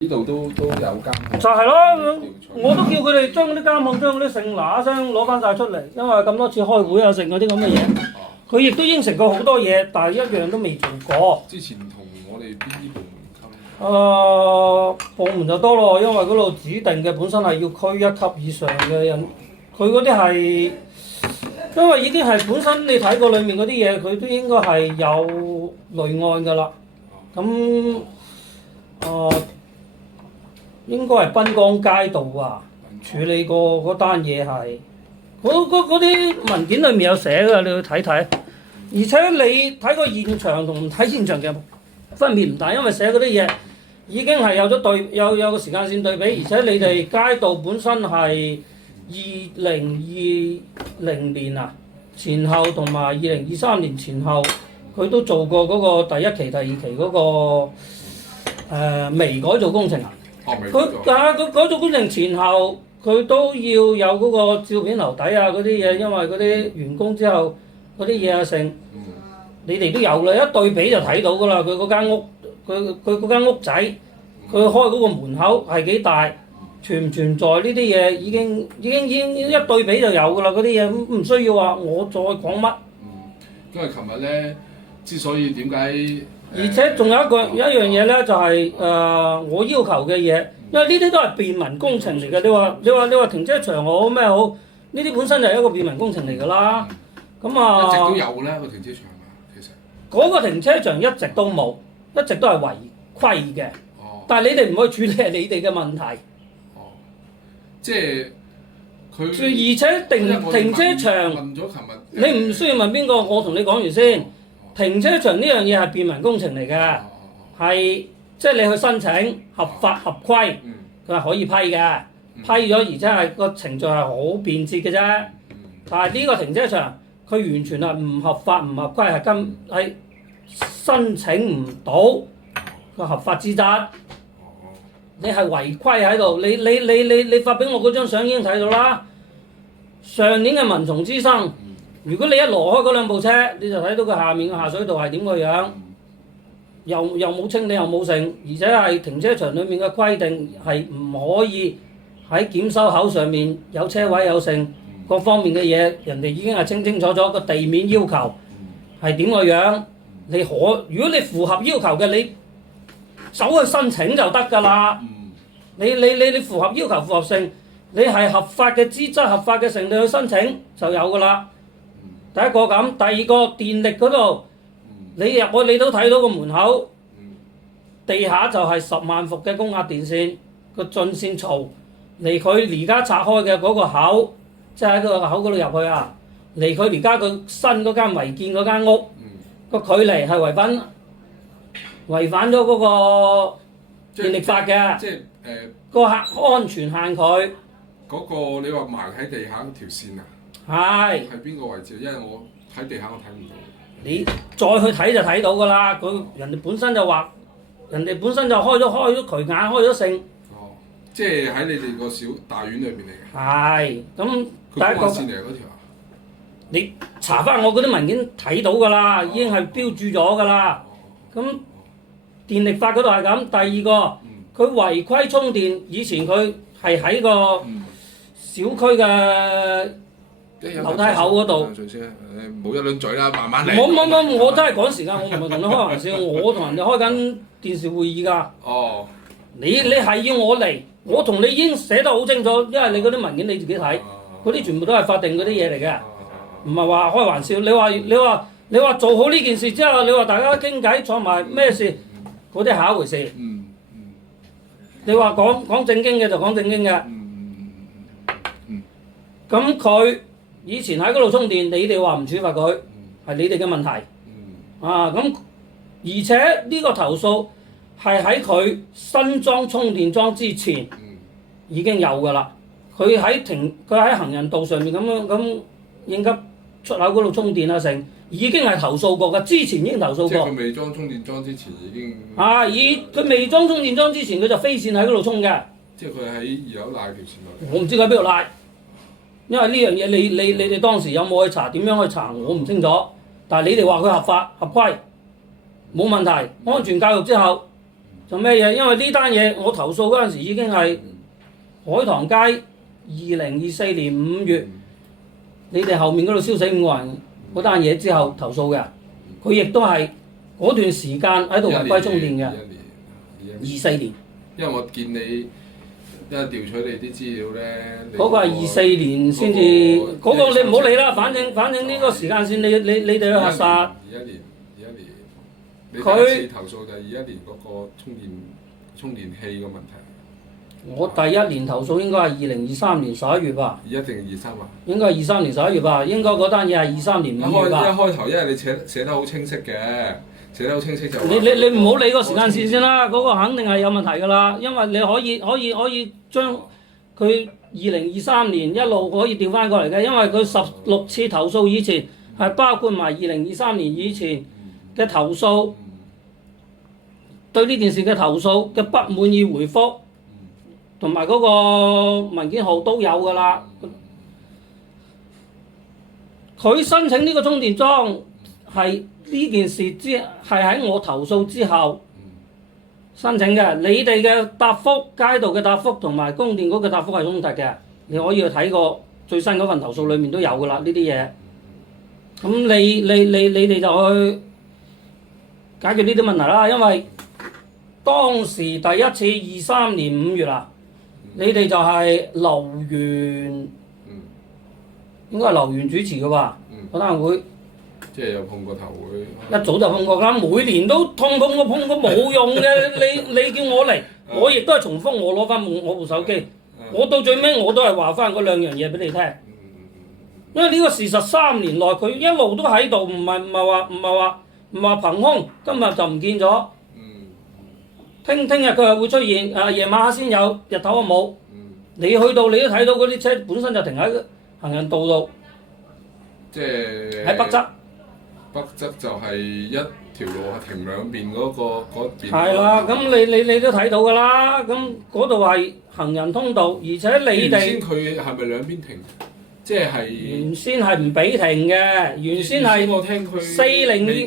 呢度都有監控。就係咯，我都叫佢哋將嗰啲監控將嗰啲剩嗱嗱聲攞翻晒出嚟，因為咁多次開會啊，剩嗰啲咁嘅嘢，佢亦都應承過好多嘢，但係一樣都未做過。之前同我哋邊啲部門溝？部門就多咯，因為嗰度指定嘅本身係要區一級以上嘅人，佢嗰啲係因為已經係本身你睇過裡面嗰啲嘢，佢都應該係有類案㗎啦。咁應該係濱江街道啊，處理過嗰單嘢係，嗰啲文件裏面有寫㗎，你去睇睇。而且你睇個現場同唔睇現場嘅分別唔大，因為寫嗰啲嘢已經係有咗有個時間線對比，而且你哋街道本身係2020年啊前後同埋2023年前後，佢都做過嗰個第一期、第二期嗰個微改造工程啊。佢改造工程前後，佢都要有嗰個照片留底啊嗰啲嘢，因為嗰啲完工之後嗰啲嘢啊剩，你哋都有啦，一對比就睇到㗎啦。佢嗰間屋，佢嗰間屋仔，佢開嗰個門口係幾大，存唔存在呢啲嘢已經一對比就有㗎啦。嗰啲嘢唔需要話我再講乜。因為琴日咧，之所以點解？而且仲有一樣嘢咧，就係我要求嘅嘢，因為呢啲都係便民工程嚟嘅。你話停車場好咩好？呢啲本身就係一個便民工程嚟㗎啦。咁一直都有咧個停車場啊，其實嗰個停車場一直都冇，一直都係違規嘅。但係你哋唔可以處理係你哋嘅問題。即係佢。而且停車場，問咗琴日。你唔需要問邊個，我同你講完先。停車場呢樣嘢係便民工程嚟嘅，係即係你去申請合法合規，佢係可以批嘅，批咗而且係個程序係好便捷嘅啫。但係呢個停車場佢完全係唔合法唔合規，係申請唔到個合法資質。你係違規喺度，你發俾我嗰張相已經睇到啦。上年嘅文松之星。如果你一挪開嗰兩部車，你就睇到佢下面嘅下水道係點個樣，又冇清理又冇剩，而且係停車場裡面嘅規定係唔可以喺檢收口上面有車位有剩各方面嘅嘢，人哋已經係清清楚楚個地面要求係點個樣，如果你符合要求嘅，你走去申請就得㗎啦。你符合要求符合性，你係合法嘅資質合法嘅成，你去申請就有㗎啦。第一個咁，第二個電力嗰度，你入去你都睇到個門口，地下就係10萬伏嘅高壓電線，個進線槽離佢而家拆開嘅嗰個口，即係喺個口嗰度入去啊，離佢而家佢新嗰間違建嗰間屋個距離係違反咗嗰個電力法嘅，即係個安全限距。嗰個你話埋喺地下嗰條線啊？係邊個位置？因為我喺地下我睇唔到。你再去睇就睇到㗎啦。人哋本身就話，人哋本身就開咗渠眼，開咗性。即係喺你哋個小大院裏邊嚟嘅。係，咁第一個。線嚟嗰條。你查翻我嗰啲文件睇到㗎啦，已經係標註咗㗎啦。咁電力法嗰度係咁。第二個，佢違規充電，以前佢係喺個小區嘅樓梯口嗰度，冇一輪嘴啦，慢慢嚟。冇，我真係趕時間，我唔係同你開玩笑，我同人哋開緊電視會議㗎。你係要我嚟，我同你已經寫得好清楚，因為你嗰啲文件你自己睇，嗰啲全部都係法定嗰啲嘢嚟嘅。唔係話開玩笑。你話做好呢件事之後，你話大家傾偈坐埋咩事，嗰啲係一回事。你話講正經嘅就講正經嘅。咁佢以前喺嗰度充電，你哋話唔處罰佢，係你哋嘅問題。咁而且呢個投訴係喺佢新裝充電樁之前已經有㗎啦。佢喺行人道上面咁應急出口嗰度充電啊成，已經係投訴過㗎，之前已經投訴過。即係佢未裝充電樁之前已經。佢未裝充電樁之前，佢就飛線喺嗰度充嘅。即係佢喺二樓拉條線落嚟。我唔知佢喺邊度拉，因為呢樣嘢你哋當時有冇去查？點樣去查？我唔清楚。但係你哋話佢合法合規，冇問題。安全教育之後就咩嘢？因為呢單嘢我投訴嗰陣時已經係海棠街2024年5月，你哋後面嗰度燒死5個人嗰單嘢之後投訴嘅。佢亦都係嗰段時間喺度違規充電嘅。24年。因為我見你因為調取你啲資料咧。嗰個係24年先至，嗰個你唔好理啦。反正呢個時間線你哋去核實。21年。你第一次投訴就係21年嗰個充電器個問題。我第一年投訴應該係2023年11月吧。21定23啊？應該係23年11月吧。應該嗰單嘢係23年5月吧。一開頭因為你寫得好清晰嘅，寫得好清晰就。你唔好理個時間線先啦，嗰個肯定係有問題㗎啦。因為你可以將佢2023年一路可以調翻過嚟嘅，因為佢16次投訴以前係包括埋2023年以前嘅投訴，對呢件事嘅投訴嘅不滿意回覆，同埋嗰個文件號都有㗎啦。佢申請呢個充電樁係呢件事係喺我投訴之後申請嘅。你哋嘅答覆，街道嘅答覆同埋供電局嘅答覆係衝突嘅。你可以去睇過最新嗰份投訴裡面都有㗎啦呢啲嘢。咁你哋就去解決呢啲問題啦。因為當時第一次23年5月啊，你哋就係劉源，應該係劉源主持嘅吧？嗰單會。即係有碰過頭會。一早就碰過啦，每年都碰過冇用嘅。你叫我嚟，我亦都係重複我攞翻我部手機。我到最尾我都係話翻嗰兩樣嘢俾你聽。因為呢個事實3年內佢一路都喺度，唔係話憑空，今日就唔見咗。聽日佢係會出現，夜晚黑先有，日頭啊冇。你去到你都睇到嗰啲車本身就停喺行人道度。即係喺北側。北側就係一條路係停兩邊嗰邊。係啦，咁你都睇到㗎啦。咁嗰度係行人通道，而且你哋原先佢係咪兩邊停？即係原先係唔俾停嘅，原先係我聽佢40未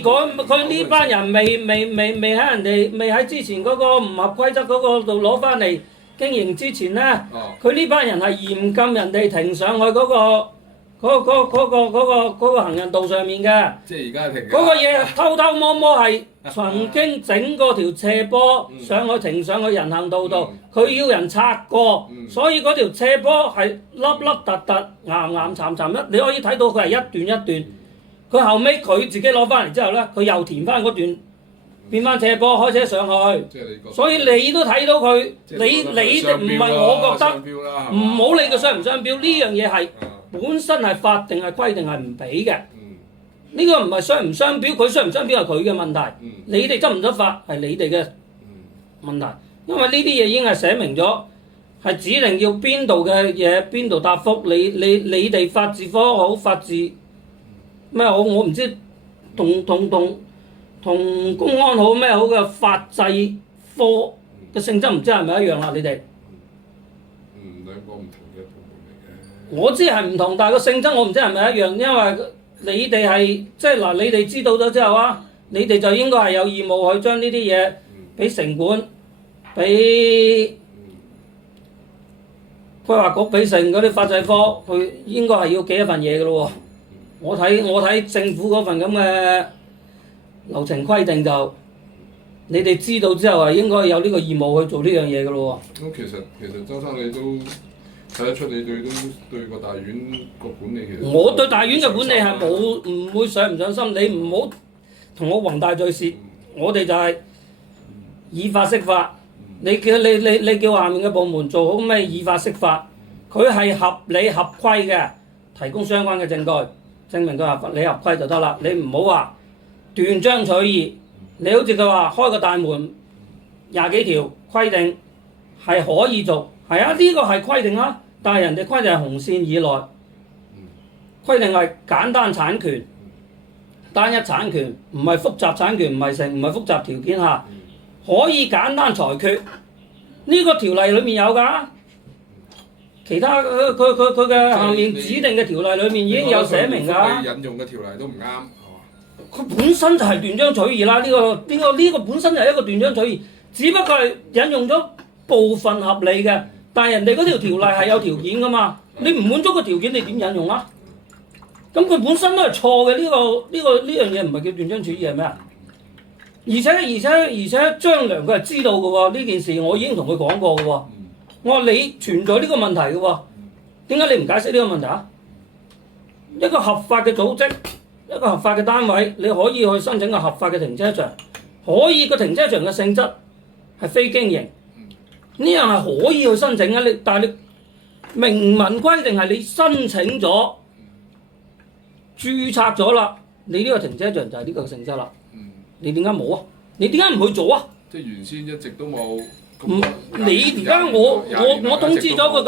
改，佢呢班人未喺人哋未喺之前嗰個唔合規則嗰個度攞翻嚟經營之前咧，佢呢班人係嚴禁人哋停上去嗰個行人道上面嘅。即係而家停。嗰個嘢偷摸摸係曾經整過條斜坡上去停上去人行道度，佢要人拆過，所以嗰條斜坡係凹凹凸凸、岩岩巉巉你可以睇到佢係一段一段。佢後尾佢自己攞翻嚟之後咧，佢又填翻嗰段，變翻斜坡開車上去。所以你都睇到佢，你唔係我覺得，唔好理佢商唔商標，呢樣嘢係本身係法定係規定係唔俾嘅。呢個唔係商唔商標，佢商唔商標係佢嘅問題。你哋執唔執法係你哋嘅問題，因為呢啲嘢已經係寫明咗，係指定要邊度嘅嘢邊度答覆。你哋法治科好，法治咩好，我唔知同公安好咩好嘅法制科嘅性質唔知係咪一樣啦？你哋兩個唔同嘅部門嚟嘅。我知係唔同，但係個性質我唔知係咪一樣，因為你哋係即係嗱，你哋知道咗之後啊，你哋就應該係有義務去將呢啲嘢俾城管、俾規劃局、俾成嗰啲法制科，佢應該係要記一份嘢嘅咯喎。我睇政府嗰份咁嘅流程規定就，你哋知道之後係應該有呢個義務去做呢樣嘢嘅咯喎。咁其實周生你都睇得出你對個大院個管理其實。我對大院嘅管理係唔會上唔上心，你唔好同我宏大敘事，我哋就係以法釋法。你叫下面嘅部門做好咩以法釋法，佢係合理合規嘅，提供相關嘅證據，證明佢合理合規就得啦。你唔好話斷章取義，你好似佢話開個大門20幾條規定係可以做，係啊，呢個係規定啦，但係人哋規定係紅線以內，規定係簡單產權、單一產權，唔係複雜產權，唔係複雜條件下。可以簡單裁決，呢個條例裏面有㗎，其他佢嘅下面指定嘅條例裏面已經有寫明㗎。你引用嘅條例都唔啱，係嘛？佢本身就係斷章取義啦，呢個本身就係一個斷章取義，只不過係引用咗部分合理嘅，但係人哋嗰條條例係有條件㗎嘛，你唔滿足個條件，你點引用啊？咁佢本身都係錯嘅，呢樣嘢唔係叫斷章取義係咩啊？而且張良佢係知道嘅喎，呢件事我已經同佢講過嘅喎。我話你存在呢個問題嘅喎，點解你唔解釋呢個問題啊？一個合法嘅組織，一個合法嘅單位，你可以去申請個合法嘅停車場，可以個停車場嘅性質係非經營，呢樣係可以去申請嘅。但係你明文規定係你申請咗、註冊咗啦，你呢個停車場就係呢個性質啦。你點解冇啊？你點解唔去做啊？即係原先一直都冇。你而家我通知咗佢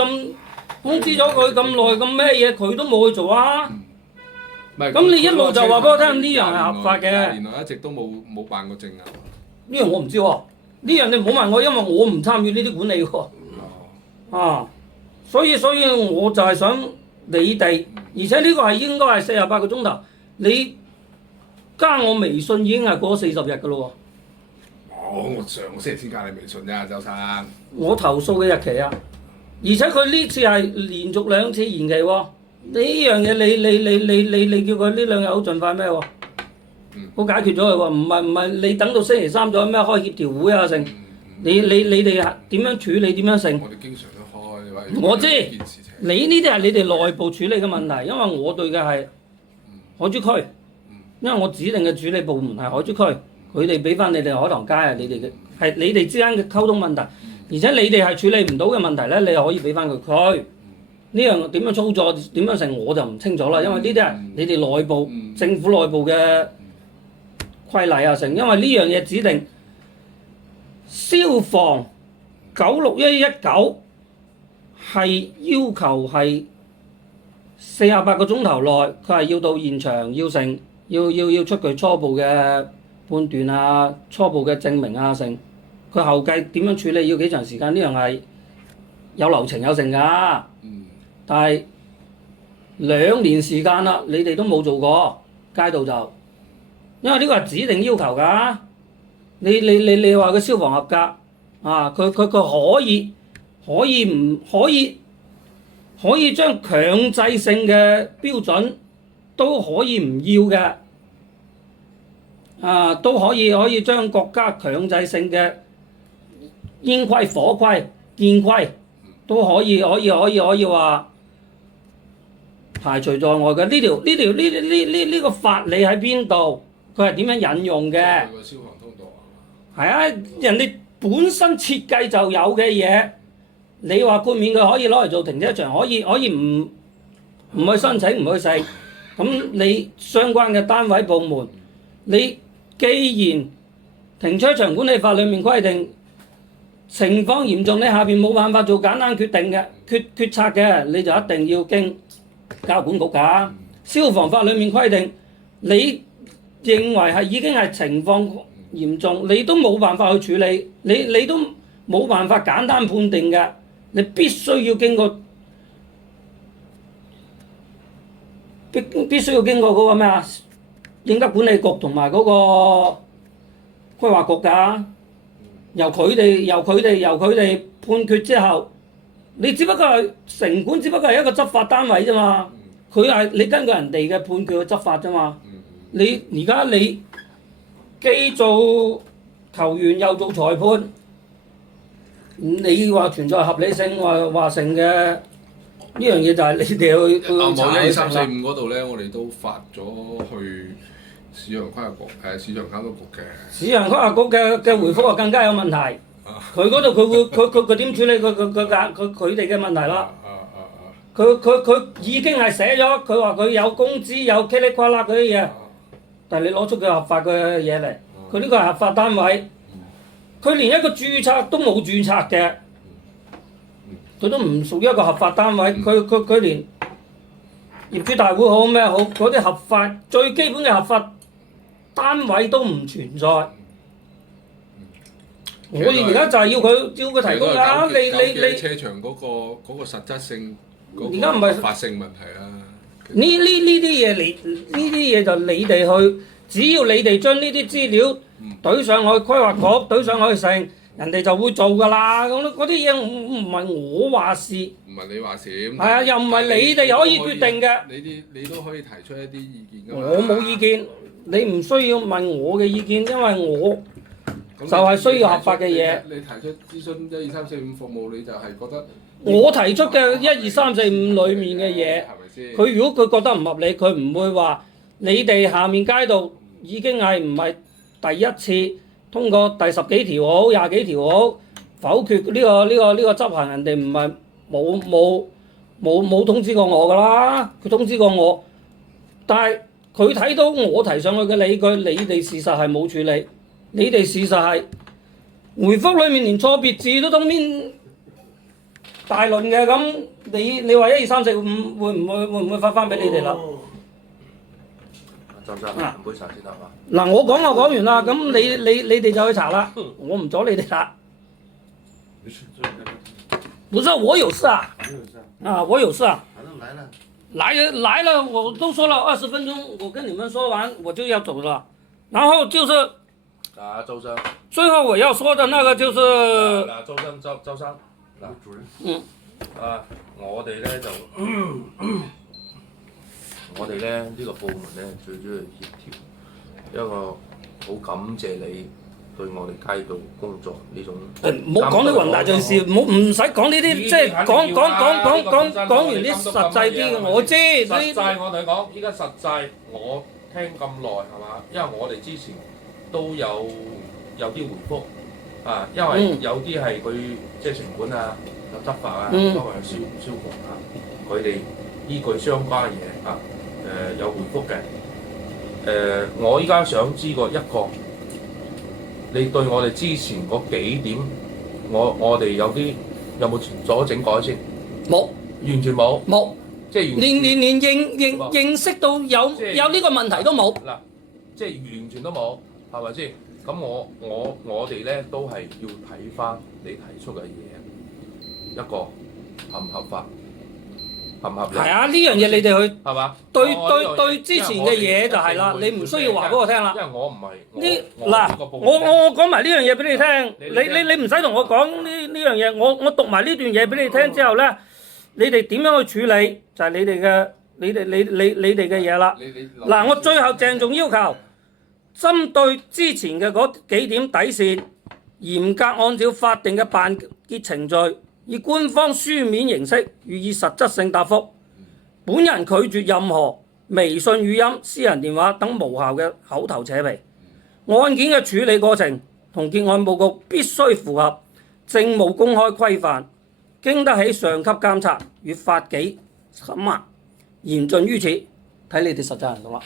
咁耐咁咩嘢，佢都冇去做啊？咁你一路就話俾我聽呢樣係合法嘅。原來一直都冇辦過證啊？呢樣我唔知喎，呢樣你唔好問我，因為我唔參與呢啲管理喎。所以我就係想你哋，而且呢個係應該係48個鐘頭，你加我微信已經係過咗40日㗎咯喎。我上個星期先加你微信啫，周生。我投訴嘅日期啊，而且佢呢次係連續2次延期喎。呢樣嘢你叫佢呢2日好盡快咩喎？好解決咗佢喎，唔係你等到星期3咗咩開協調會啊成？你哋點樣處理點樣成？我哋經常都開。我知，你呢啲係你哋內部處理嘅問題，因為我對嘅係海珠區，因為我指定嘅處理部門係海珠區，佢哋俾翻你哋海棠街啊，你哋嘅係你哋之間嘅溝通問題，而且你哋係處理唔到嘅問題咧，你又可以俾翻佢區。呢樣點樣操作點樣成我就唔清楚啦，因為呢啲係你哋內部政府內部嘅規例啊成，因為呢樣嘢指定消防96119係要求係48個鐘頭內，佢係要到現場要成要出具初步嘅判斷啊，初步嘅證明啊成，佢後繼點樣處理要幾長時間？呢樣係有流程有成㗎。但係2年時間啦，你哋都冇做過街道就，因為呢個係指定要求㗎。你話個消防合格啊，佢可以將強制性嘅標準都可以唔要嘅，啊都可以將國家強制性嘅煙規、火規、建規都可以話排除在外嘅。呢個法理喺邊度？佢係點樣引用嘅？消防通道係啊，人哋本身設計就有嘅嘢，你話豁免佢可以攞嚟做停車場，可以唔去申請唔去食，咁你相關嘅單位部門，你既然停車場管理法裡面規定情況嚴重，你下邊冇辦法做簡單決定嘅決策嘅，你就一定要經交管局㗎。消防法裡面規定，你認為係已經係情況嚴重，你都冇辦法去處理，你都冇辦法簡單判定嘅，你必須要經過嗰個咩啊？應急管理局同埋嗰個規劃局㗎，由佢哋判決之後，你只不過係城管，只不過係一個執法單位啫嘛。佢係你根據人哋嘅判決去執法啫嘛。你而家你既做球員又做裁判，你話存在合理性話成嘅呢樣嘢就係你哋去我查12345嗰度咧，我哋都發咗去市場規劃局、市場監督局嘅。市場規劃局嘅回覆啊，更加有問題。佢嗰度佢點處理佢哋嘅問題啦？佢已經係寫咗，佢話佢有工資有噼里呱啦嗰啲嘢，但係你攞出佢合法嘅嘢嚟，佢呢個係合法單位，佢連一個註冊都冇註冊嘅，佢都唔屬於一個合法單位，佢連業主大會好咩好，嗰啲合法最基本嘅合法單位都唔存在。我哋而家就係要佢提供㗎，你車場嗰個實質性嗰而家唔係合法性問題啦。呢啲嘢就你哋去，只要你哋將呢啲資料懟上去規劃局，懟上去成，人哋就會做㗎啦。咁嗰啲嘢唔係我話事，唔係你話事。係啊，又唔係你哋可以決定嘅。你都可以提出一啲意見㗎嘛。我冇意見，你唔需要問我嘅意見，因為我就係需要合法嘅嘢。你提出諮詢12345服務，你就係覺得我提出嘅12345裡面嘅嘢，佢如果佢覺得唔合理，佢唔會話你哋下面街道已經係唔係第一次通過第10幾條好20幾條好否決呢個執行，人哋唔係冇通知過我㗎啦，佢通知過我，但係佢睇到我提上去嘅理據，你哋事實係冇處理，你哋事實係回覆裡面連錯別字都當面大論嘅，咁你話12345會唔會發翻俾你哋啦？周生，飲杯茶先得嘛？嗱，我講完啦，咁你哋就去查啦，我唔阻你哋啦。不是我有事啊，我有事啊。反正來了，我都說了20分鐘，我跟你們說完我就要走了。然後就是周生，最後我要說的那個就是周生，主任，我哋咧就我哋咧呢個部門咧最主要係協調，一個好感謝你對我哋街道工作呢種。唔好講啲宏大敘事，唔使講呢啲，即係講完啲實際啲嘅，我知。實際我同你講，依家實際我聽咁耐係嘛？因為我哋之前都有啲回覆啊，因為有啲係佢即係城管啊、有執法啊，包括有消防啊，佢哋依據相關嘅嘢啊。有回覆嘅，我依家想知個一個，你對我哋之前嗰幾點，我哋有冇做咗整改先？冇，完全冇。冇，即係連認識到有呢個問題都冇。嗱，即係完全都冇，係咪先？咁我哋咧都係要睇翻你提出嘅嘢，一個合唔合法？合唔合理？係啊，呢樣嘢你哋去係嘛？對之前嘅嘢就係啦，你唔需要話俾我聽啦。因為我唔係呢嗱，我講埋呢樣嘢俾你聽，你唔使同我講呢樣嘢，我讀埋呢段嘢俾你聽之後咧，你哋點樣去處理就係你哋嘅嘢啦。嗱，我最後鄭重要求，針對之前嘅嗰幾點底線，嚴格按照法定嘅辦結程序，以官方書面形式予以實質性答覆。本人拒絕任何微信語音、私人電話等無效嘅口頭扯皮。案件嘅處理過程同結案報告必須符合政務公開規範，經得起上級監察與法紀審核，嚴盡於此。睇你哋實際行動啦。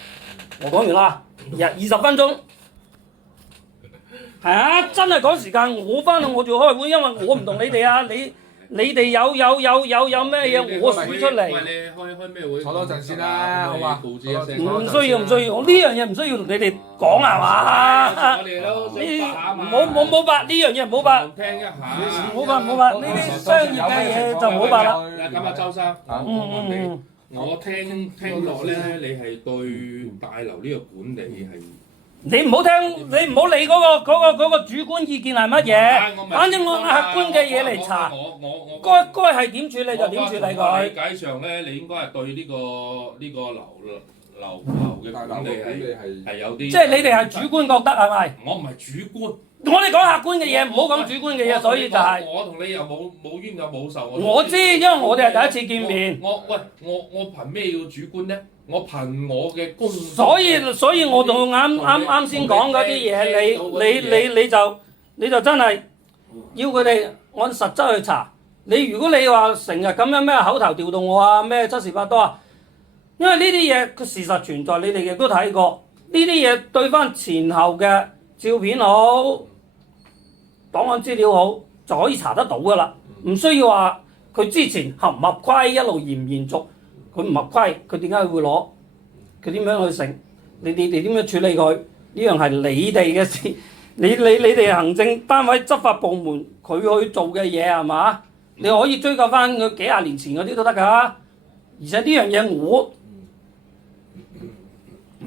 我講完啦，20分鐘。係啊，真係趕時間，我翻去我就要開會，因為我唔同你哋啊，你哋有咩嘢我數出嚟。喂，你開咩會？坐多陣先啦，好嘛？唔需要，我呢樣嘢唔需要同你哋講係嘛？冇法呢樣嘢冇法。聽一下。冇法，呢啲商業嘅嘢就冇法啦。咁啊，周生，我聽落咧，你係對大樓呢個管理係。你唔好理嗰個主觀意見係乜嘢，反正我客觀嘅嘢嚟查，該係點處理就點處理佢。理解上咧，你應該係對呢個樓嘅管理係有啲。即係你哋係主觀覺得係咪？我唔係主觀。我哋講客觀嘅嘢，唔好講主觀嘅嘢，所以就係、我同你又冇冤有冇仇。我知，因為我哋係第一次見面。我憑咩要主觀咧？我憑我嘅工作。所以我仲啱先講嗰啲嘢，你就真係要佢哋按實質去查。如果你話成日咁樣咩口頭調動我啊，咩七時八多啊，因為呢啲嘢佢事實存在，你哋亦都睇過。呢啲嘢對翻前後嘅照片好，檔案資料好，就可以查得到噶啦，唔需要話佢之前合唔合規，一路延唔延續，佢唔合規，佢點解會攞？佢點樣去成？你哋點樣處理佢？呢樣係你哋嘅事，你哋行政單位執法部門佢去做嘅嘢係嘛？你可以追究翻佢幾廿年前嗰啲都得㗎。而且呢樣嘢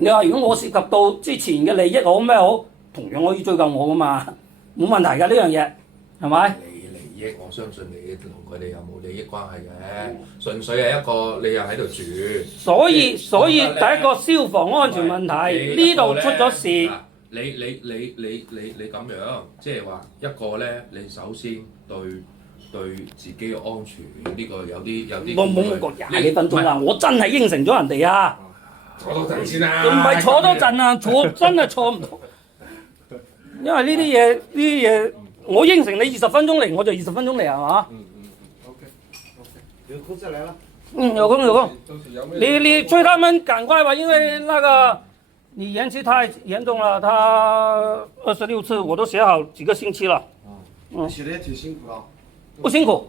你話如果我涉及到之前嘅利益好咩好，同樣可以追究我㗎嘛，冇問題㗎呢樣嘢，係咪？利益，我相信你同佢哋有冇利益關係嘅，純粹係一個你又喺度住。所以第一個消防安全問題呢度出咗事。你咁樣，即係話一個咧，你首先對自己嘅安全呢個有啲。冇個廿幾分鐘啊！我真係應承咗人哋啊！坐多陣先啦。唔係坐多陣啊，真係坐唔到。因為呢啲嘢，我應承你20分鐘嚟，我就20分鐘嚟係嘛？OK。有空再來了。有空。你催他們趕快吧，因為那個你延期太嚴重了，他26次我都寫好幾個星期了。寫得也挺辛苦啊。不辛苦。